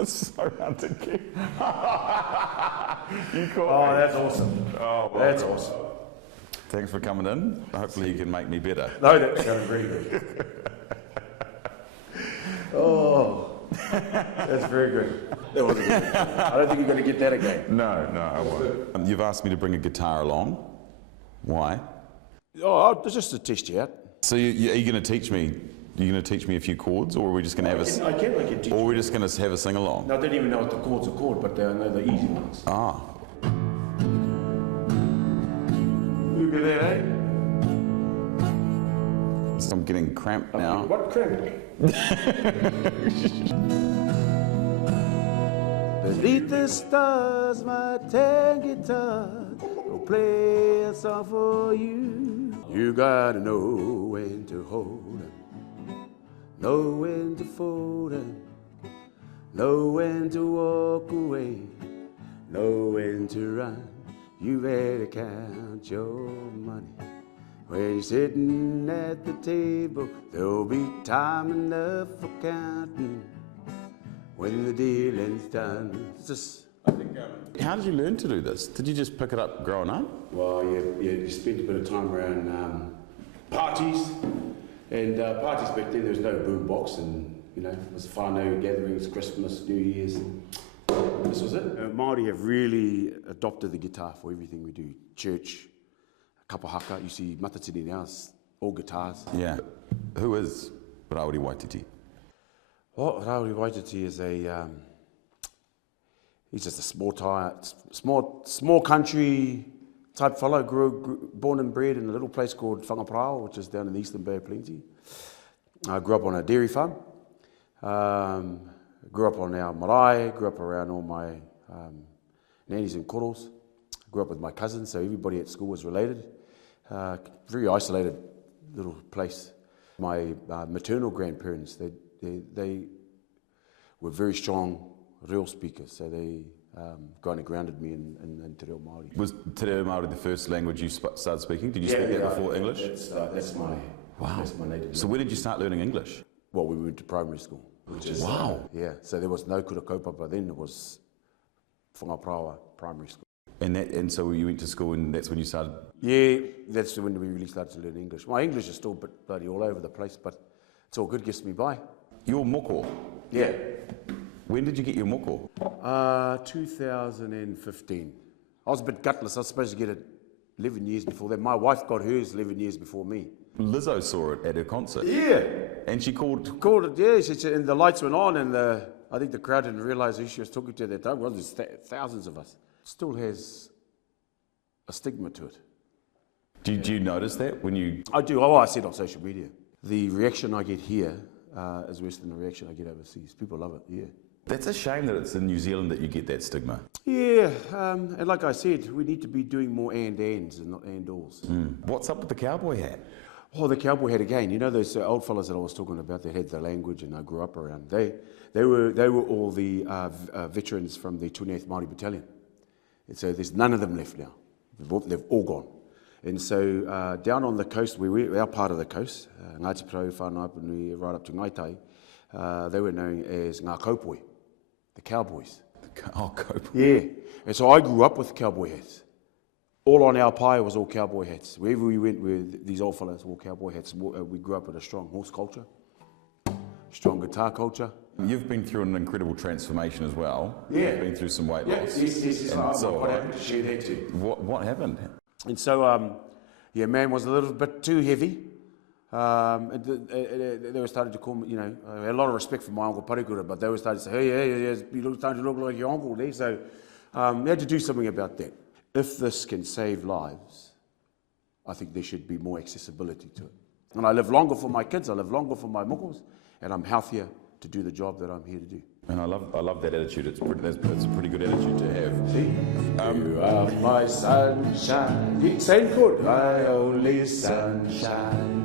It's so hard to keep. You caught Oh, me. that's awesome. Oh, well, That's awesome. thanks for coming in. Hopefully you can make me better. No, that's going very good. Oh, that's very good. That was a good one. I don't think you're going to get that again. No, I won't. You've asked me to bring a guitar along. Why? Oh, just to test you out. So are you going to teach me? Are you going to teach me a few chords, or are we just going to have I can teach or you. we're just going to have a sing along? No, I don't even know what the chords are called, but I know the easy ones. Ah. Look at that, eh? So I'm getting cramped now. What cramp? Beneath the stars, my tan guitar will play a song for you. You gotta know when to hold 'em, know when to fold 'em, know when to walk away, know when to run. You better count your money. When you're sitting at the table, there'll be time enough for counting. When the dealing's done, it's just, I think. How did you learn to do this? Did you just pick it up growing up? Well, you spent a bit of time around parties, and parties back then there was no boom box, and it was whānau gatherings, Christmas, New Year's, and this was it. Māori have really adopted the guitar for everything we do. Church, kapa haka, you see matatini now, it's all guitars. Yeah. Who is Rawiri Waititi? Well, Rawiri Waititi is he's just a small country type fellow, born and bred in a little place called Whangaparao, which is down in the Eastern Bay of Plenty. I grew up on a dairy farm, grew up on our marae, grew up around all my nannies and koros, grew up with my cousins, so everybody at school was related. Very isolated little place. My maternal grandparents, they were very strong real speakers, so they kind of grounded me in Te Reo Māori. Was Te Reo Māori the first language you started speaking? Did you speak that before English? That's my native language. So when did you start learning English? Well, we went to primary school. Wow. Yeah, so there was no kura kaupapa then, it was Whangaparao primary school. And so you went to school and that's when you started? Yeah, that's when we really started to learn English. My English is still a bit bloody all over the place, but it's all good, gets me by. Your moko? Yeah. When did you get your moko? 2015. I was a bit gutless. I was supposed to get it 11 years before that. My wife got hers 11 years before me. Lizzo saw it at her concert. Yeah. And she called it, yeah. And the lights went on, and I think the crowd didn't realise who she was talking to at that time. Well, there's thousands of us. Still has a stigma to it. Do you notice that when you... I do. Oh, I see it on social media. The reaction I get here is worse than the reaction I get overseas. People love it, yeah. That's a shame that it's in New Zealand that you get that stigma. Yeah, and like I said, we need to be doing more ands and not and-alls. What's up with the cowboy hat? Oh, the cowboy hat again. You know those old fellas that I was talking about that had the language and I grew up around? They were all the veterans from the 28th Māori Battalion. And so there's none of them left now. They've all gone. And so down on the coast, our part of the coast, Ngāti Parau, Whānaupunui, right up to Ngaitai, they were known as Ngā Kaupoi, the cowboys. Kaupoi. Yeah. And so I grew up with cowboy hats. All on our pie was all cowboy hats. Wherever we went, these old fellas wore cowboy hats. We grew up with a strong horse culture, strong guitar culture. You've been through an incredible transformation as well. Yeah. You've been through some weight loss. Yes. I'm quite happy to share that too. What happened? And so, man was a little bit too heavy. They were starting to call me, I had a lot of respect for my uncle Paddy Gower, but they were starting to say, hey, you're starting to look like your uncle there. So we had to do something about that. If this can save lives, I think there should be more accessibility to it. And I live longer for my kids, I live longer for my mokos, and I'm healthier to do the job that I'm here to do. And I love that attitude. It's a pretty good attitude to have. See? You are my sunshine. Same chord. My only sunshine.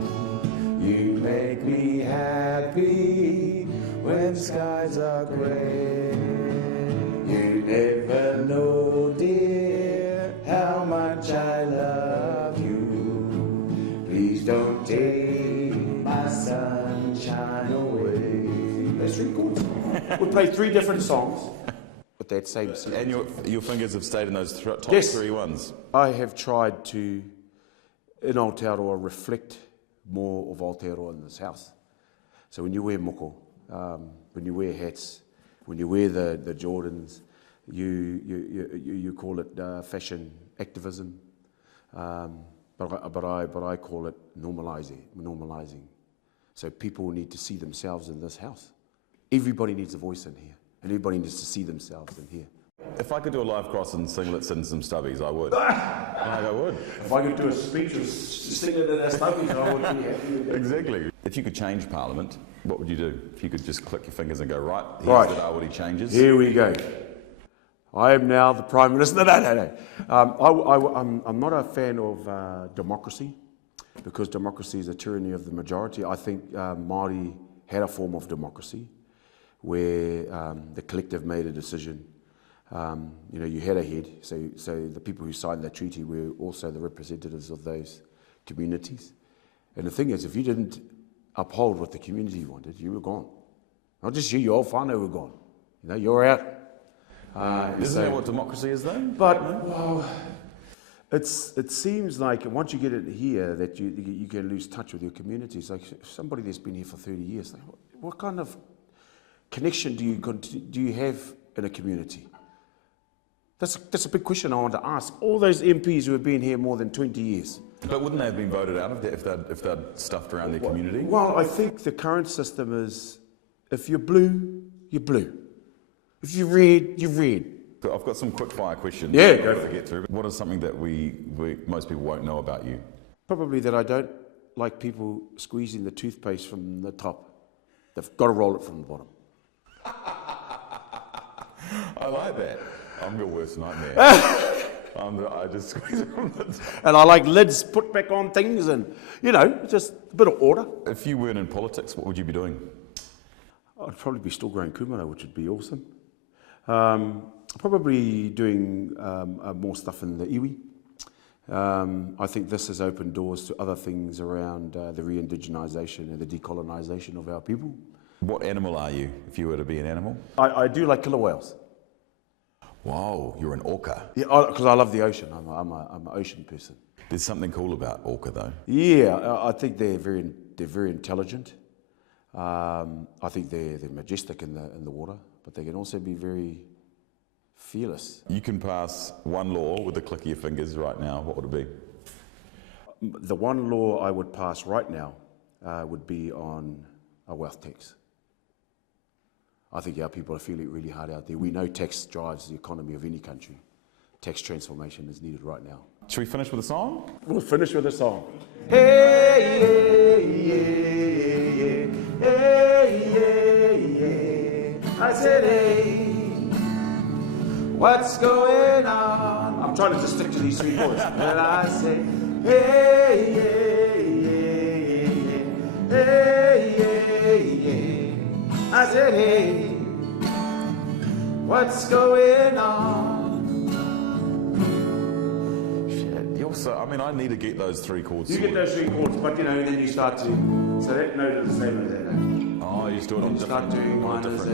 You make me happy when skies are grey. You never know, dear, how much I love you. Please don't take my sunshine away. those 3 chords. We'll play 3 different songs with that same. And your fingers have stayed in those top Yes. 3 ones. I have tried to, in Aotearoa, reflect more of Aotearoa in this house. So when you wear moko, when you wear hats, when you wear the Jordans, you call it fashion activism, but I call it normalizing. So people need to see themselves in this house. Everybody needs a voice in here, and everybody needs to see themselves in here. If I could do a live cross and singlets and some stubbies, I would. I would. If I could do a speech of singing in our stubbies, I would be happy. Exactly. If you could change Parliament, what would you do? If you could just click your fingers and go, here's the Rawiri changes. Here we go. I am now the Prime Minister. No. I'm not a fan of democracy, because democracy is a tyranny of the majority. I think Māori had a form of democracy where the collective made a decision. You had a head, so the people who signed that treaty were also the representatives of those communities. And the thing is, if you didn't uphold what the community wanted, you were gone. Not just you, your old whānau were gone. You're out. Isn't that what democracy is then? But, well, it seems like once you get it here that you can lose touch with your community. It's like somebody that's been here for 30 years, like, what kind of connection do you have in a community? That's a big question I want to ask. All those MPs who have been here more than 20 years. But wouldn't they have been voted out if they'd stuffed around their community? Well, I think the current system is, if you're blue, you're blue. If you're red, you're red. So I've got some quick fire questions. Yeah, go for to get through. What is something that most people won't know about you? Probably that I don't like people squeezing the toothpaste from the top. They've got to roll it from the bottom. I like that. I'm your worst nightmare. I just squeeze it from the top. And I like lids put back on things and, just a bit of order. If you weren't in politics, what would you be doing? I'd probably be still growing kumara, which would be awesome. Probably doing more stuff in the iwi. I think this has opened doors to other things around the re-indigenisation and the decolonisation of our people. What animal are you, if you were to be an animal? I do like killer whales. Wow, you're an orca. Yeah, because I love the ocean. I'm an ocean person. There's something cool about orca, though. Yeah, I think they're very intelligent. I think they're majestic in the water, but they can also be very fearless. You can pass one law with a click of your fingers right now. What would it be? The one law I would pass right now would be on a wealth tax. I think our people are feeling it really hard out there. We know tax drives the economy of any country. Tax transformation is needed right now. Should we finish with a song? We'll finish with a song. Hey, yeah, yeah. I said, hey, what's going on? I'm trying to just stick to these 3 chords. And I say, hey, yeah. I said, hey, what's going on? Shit, you're so, I need to get those 3 chords. You get those 3 chords, but then you start to, so that note is the same as that note. Oh, you just do it on You start doing one as a,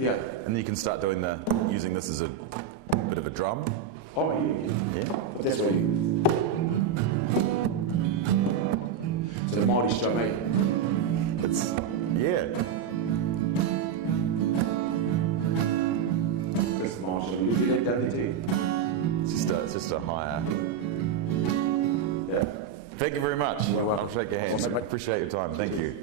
yeah. And then you can start doing using this as a bit of a drum. Oh, yeah. But that's where you, it's a Māori strum, eh? It's, yeah. That's the Māori strum. Usually that doesn't do. It's just a higher. Yeah. Thank you very much. You're welcome. I'll shake your hand. Awesome. Appreciate your time. Thank you.